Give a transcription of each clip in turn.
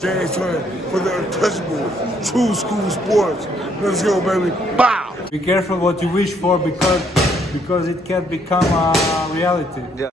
James Turner for the untouchable true school sports. Let's go, baby. Bow! Be careful what you wish for because it can become a reality. Yeah.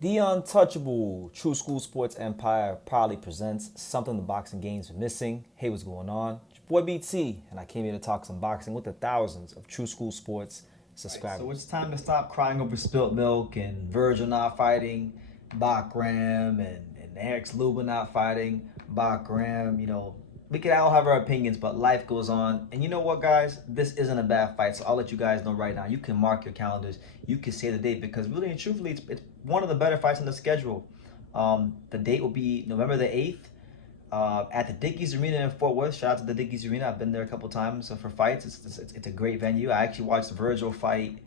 The untouchable True School Sports Empire proudly presents something the boxing game's been missing. Hey, what's going on? It's your boy BT, and I came here to talk some boxing with the thousands of True School Sports subscribers. Right, so it's time to stop crying over spilt milk and Vergil not fighting Bakram and Erickson Lubin not fighting Bakram. You know, we can all have our opinions, but life goes on. And you know what, guys? This isn't a bad fight, so I'll let you guys know right now. You can mark your calendars. You can say the date because really and truthfully, it's one of the better fights on the schedule. The date will be November the 8th at the Dickies Arena in Fort Worth. Shout out to the Dickies Arena. I've been there a couple times for fights. It's a great venue. I actually watched Vergil fight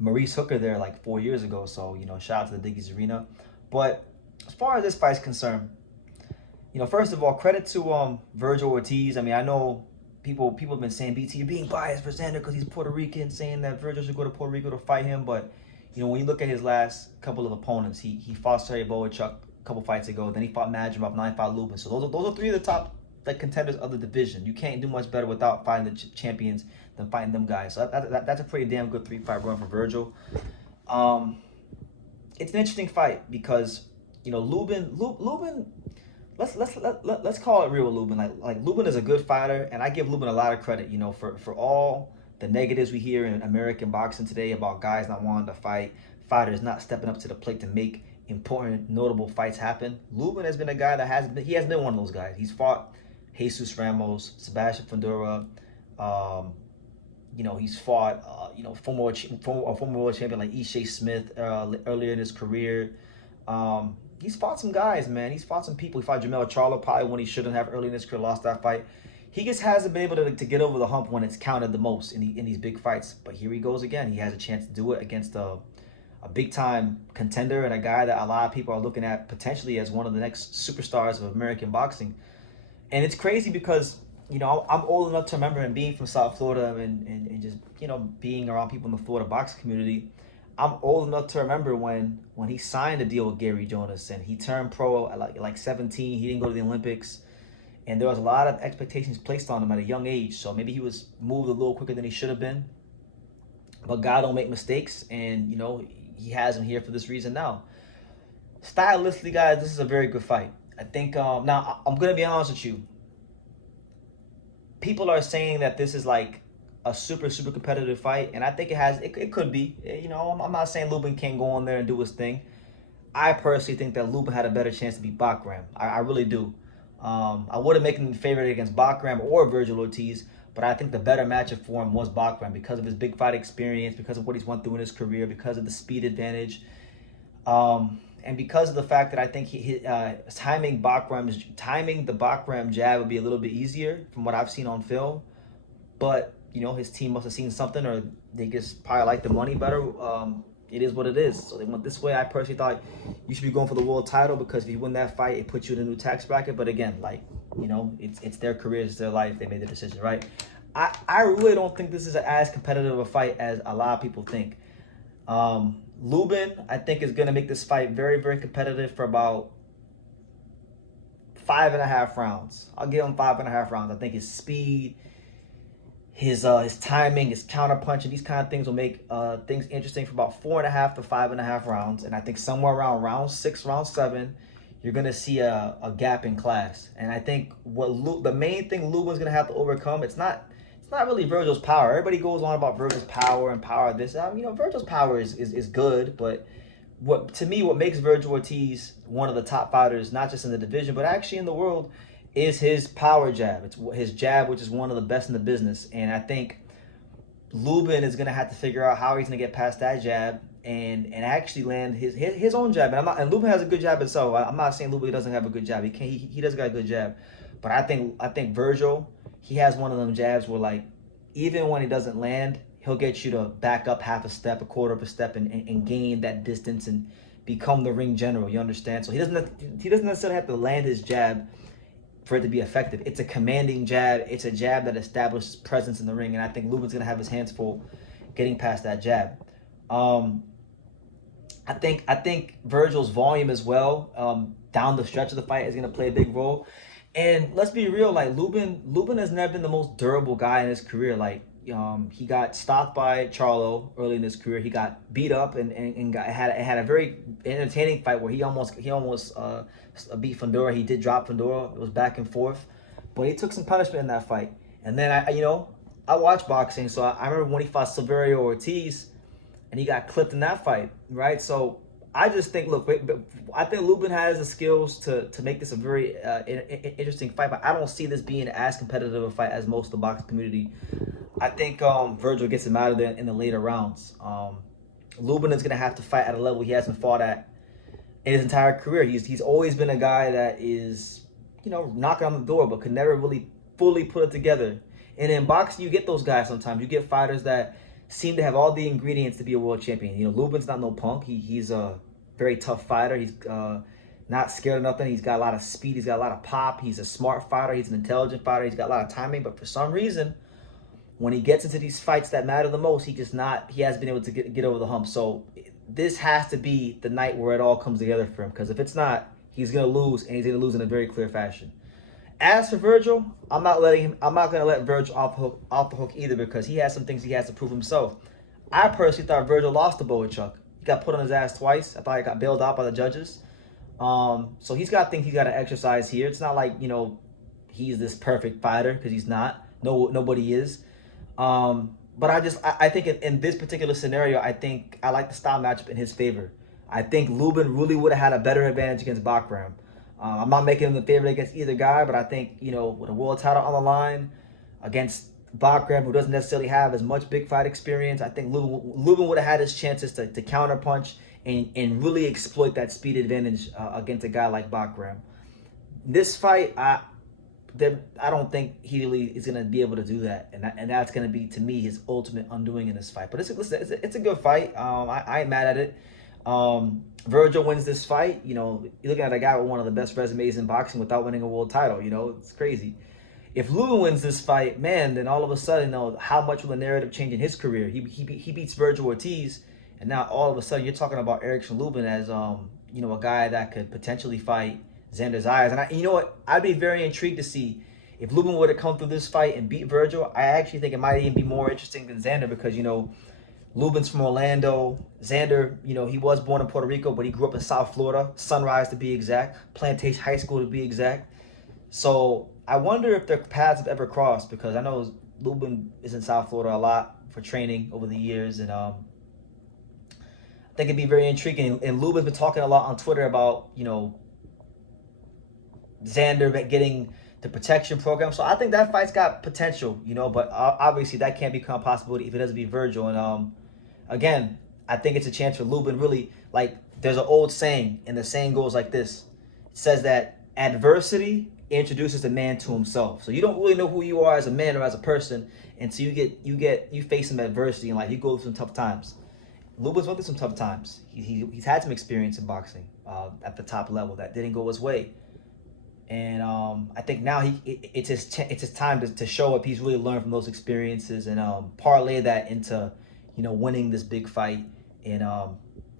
Maurice Hooker there like 4 years ago. So, you know, shout out to the Dickies Arena. But as far as this fight's concerned, you know, first of all, credit to Vergil Ortiz. I mean, I know people have been saying, BT, you're being biased for Xander because he's Puerto Rican, saying that Vergil should go to Puerto Rico to fight him. But, you know, when you look at his last couple of opponents, he fought Sergey Bohachuk a couple fights ago. Then he fought Madrimov, now he fought Lubin. So those are three of the top contenders of the division. You can't do much better without fighting the champions than fighting them guys. So that's a pretty damn good 3-fight run for Vergil. It's an interesting fight because, you know, Lubin. Let's call it real with Lubin. Like Lubin is a good fighter, and I give Lubin a lot of credit, you know, for all the negatives we hear in American boxing today about guys not wanting to fight, fighters not stepping up to the plate to make important, notable fights happen. Lubin has been a guy that has been one of those guys. He's fought Jesus Ramos, Sebastian Fundora, you know, he's fought you know, former world champion like Ishe Smith earlier in his career. He's fought some guys, man. He's fought some people. He fought Jamel Charlo probably when he shouldn't have early in his career, lost that fight. He just hasn't been able to get over the hump when it's counted the most in these big fights. But here he goes again. He has a chance to do it against a big-time contender and a guy that a lot of people are looking at potentially as one of the next superstars of American boxing. And it's crazy because, you know, I'm old enough to remember, and being from South Florida and just, you know, being around people in the Florida boxing community, I'm old enough to remember when he signed a deal with Gary Jonas and he turned pro at like 17. He didn't go to the Olympics, and there was a lot of expectations placed on him at a young age. So maybe he was moved a little quicker than he should have been. But God don't make mistakes, and you know, he has him here for this reason now. Stylistically, guys, this is a very good fight. I think now I'm gonna be honest with you. People are saying that this is like a super competitive fight, and I think it could be. You know, I'm not saying Lubin can't go on there and do his thing. I personally think that Lubin had a better chance to beat Bakram. I really do. I would have made him favorite against Bakram or Vergil Ortiz, but I think the better matchup for him was Bakram because of his big fight experience, because of what he's went through in his career, because of the speed advantage, and because of the fact that I think timing the Bakram jab would be a little bit easier from what I've seen on film. But you know, his team must have seen something, or they just probably like the money better. It is what it is. So they went this way. I personally thought you should be going for the world title because if you win that fight, it puts you in a new tax bracket. But again, like, you know, it's their careers, it's their life. They made the decision, right? I really don't think this is as competitive a fight as a lot of people think. Lubin, I think, is going to make this fight very competitive for about 5.5 rounds. I'll give him 5.5 rounds. I think his speed, his timing, his counterpunching, these kind of things will make things interesting for about 4.5 to 5.5 rounds. And I think somewhere around round 6, round 7, you're gonna see a gap in class. And I think the main thing Lubin's gonna have to overcome, it's not really Vergil's power. Everybody goes on about Vergil's power and power of this. You know, Vergil's power is good, but what makes Vergil Ortiz one of the top fighters, not just in the division, but actually in the world, is his power jab. It's his jab, which is one of the best in the business. And I think Lubin is going to have to figure out how he's going to get past that jab and actually land his own jab. And Lubin has a good jab himself. I'm not saying Lubin doesn't have a good jab. He does got a good jab. But I think Vergil, he has one of them jabs where, like, even when he doesn't land, he'll get you to back up half a step, a quarter of a step, and gain that distance and become the ring general. You understand? So he doesn't necessarily have to land his jab for it to be effective. It's a commanding jab. It's a jab that establishes presence in the ring, and I think Lubin's gonna have his hands full getting past that jab. I think Vergil's volume as well down the stretch of the fight is gonna play a big role. And let's be real, like Lubin has never been the most durable guy in his career. Like he got stopped by Charlo early in his career. He got beat up and had a very entertaining fight where he almost beat Fundora. He did drop Fundora. It was back and forth, but he took some punishment in that fight. And then I watch boxing, so I remember when he fought Vergil Ortiz, and he got clipped in that fight, right? So I just think, look, I think Lubin has the skills to make this a very interesting fight, but I don't see this being as competitive a fight as most of the boxing community. I think Vergil gets him out of there in the later rounds. Lubin is going to have to fight at a level he hasn't fought at in his entire career. He's always been a guy that is, knocking on the door, but could never really fully put it together. And in boxing, you get those guys sometimes. You get fighters that seem to have all the ingredients to be a world champion. Lubin's not no punk. He's a very tough fighter. He's not scared of nothing. He's got a lot of speed. He's got a lot of pop. He's a smart fighter. He's an intelligent fighter. He's got a lot of timing. But for some reason, when he gets into these fights that matter the most, he hasn't been able to get over the hump. So this has to be the night where it all comes together for him. Because if it's not, he's going to lose, and he's going to lose in a very clear fashion. As for Vergil, I'm not going to let Vergil off the hook either, because he has some things he has to prove himself. I personally thought Vergil lost to Boachuk. He got put on his ass twice. I thought he got bailed out by the judges. So he's got things he's got to exercise here. It's not like, he's this perfect fighter, because he's not. No, nobody is. But I think in this particular scenario, I like the style matchup in his favor. I think Lubin really would have had a better advantage against Bakram. I'm not making him the favorite against either guy, but I think, with a world title on the line against Bakram, who doesn't necessarily have as much big fight experience, I think Lubin would have had his chances to counterpunch and really exploit that speed advantage against a guy like Bakram. This fight, I don't think he really is going to be able to do that, and that's going to be, to me, his ultimate undoing in this fight. But it's a good fight. I ain't mad at it. Vergil wins this fight. You're looking at a guy with one of the best resumes in boxing without winning a world title. It's crazy. If Lubin wins this fight, man, then all of a sudden, how much will the narrative change in his career? He beats Vergil Ortiz, and now all of a sudden you're talking about Erickson Lubin as a guy that could potentially fight Xander Zayas. And I'd be very intrigued to see if Lubin would have come through this fight and beat Vergil. I actually think it might even be more interesting than Xander, because Lubin's from Orlando. Xander, he was born in Puerto Rico, but he grew up in South Florida, Sunrise to be exact, Plantation High School to be exact. So I wonder if their paths have ever crossed, because I know Lubin is in South Florida a lot for training over the years, and I think it'd be very intriguing. And Lubin's been talking a lot on Twitter about, Xander getting the protection program. So I think that fight's got potential, but obviously that can't become a possibility if it doesn't beat Vergil. And again, I think it's a chance for Lubin, really. Like, there's an old saying, and the saying goes like this. It says that adversity introduces a man to himself. So you don't really know who you are as a man or as a person until you face some adversity in life. You go through some tough times. Lubin's went through some tough times. He's had some experience in boxing at the top level that didn't go his way. And I think now it's his time to show up. He's really learned from those experiences and parlay that into winning this big fight and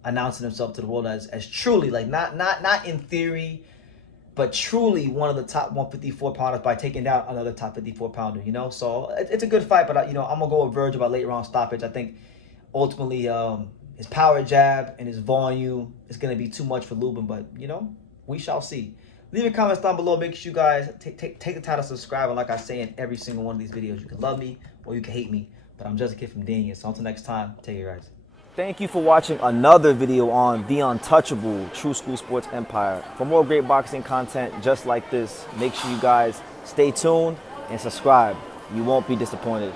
announcing himself to the world as truly, like, not in theory, but truly one of the top 154 pounders by taking down another top 54 pounder. So it's a good fight, but I'm gonna go with Vergil by late round stoppage. I think ultimately his power jab and his volume is gonna be too much for Lubin, but we shall see. Leave your comments down below. Make sure you guys take the time to subscribe. And like I say in every single one of these videos, you can love me or you can hate me. But I'm just a kid from Daniel. So until next time, take care, guys. Thank you for watching another video on the untouchable True School Sports Empire. For more great boxing content just like this, make sure you guys stay tuned and subscribe. You won't be disappointed.